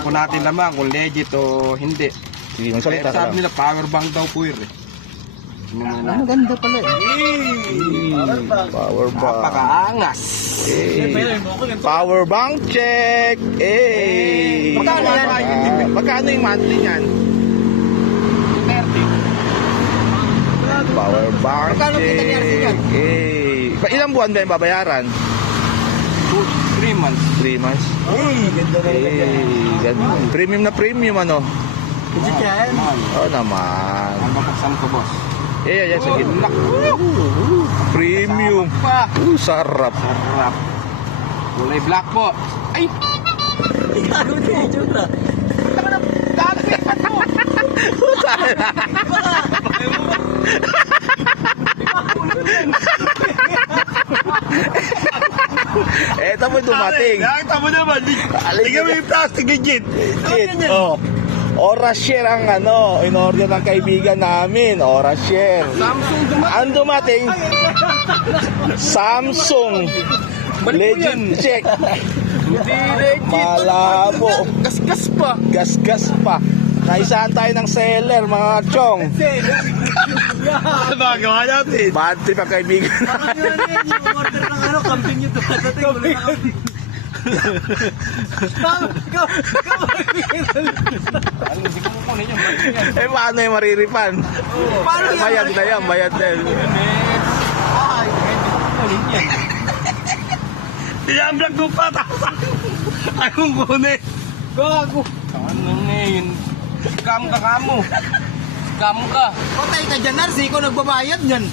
Tingnan po natin naman kung legit o hindi. Sige, magsalita ka Sabi lang. nila power bank daw po yun eh. Ang ganda pala eh. Power bank. Napakaangas. Power bank check. Magkano yan? Magkano yung monthly niyan? 30. Power bank Magkano kita ni RC yan? Ilang buwan ba yung babayaran? 3 months. 3 months. Ganda Ganda. Premium na premium ano? Legit yan. Oo naman. Ang babaksan ko, boss. Yan, sige. Premium. Pa. Sarap. Sarap. Kulay black po. Ay! Gago din yung joke. Lalapitan mo! Eto mo dumating. Nakita mo naman. Tingnan mo yung plastic legit. Oh. Oras share ang in-order ng kaibigan namin. Oras share. Samsung dumating. Ang dumating, Samsung. Legit check. Hindi legit. Malabo. Gasgas pa. Gas-gas pa. Naisahan tayo ng seller, mga chong. Ano ba gawa natin? Bad trip ang kaibigan namin. Yung order ng camping nyo dumating. Wala na camping. Hindi ko kukunin yung balik yan. Paano yung mariripan? Paano yan? Bayad na yan, bayad na yan. Ay, hindi ko kukunin yan. Tinamblag mo pa, anong kunin? Gago. Ano ngayon? Scam ka kamo. Scam ka. Patay ka dyan, Narsi. Ikaw nagbabayad yan.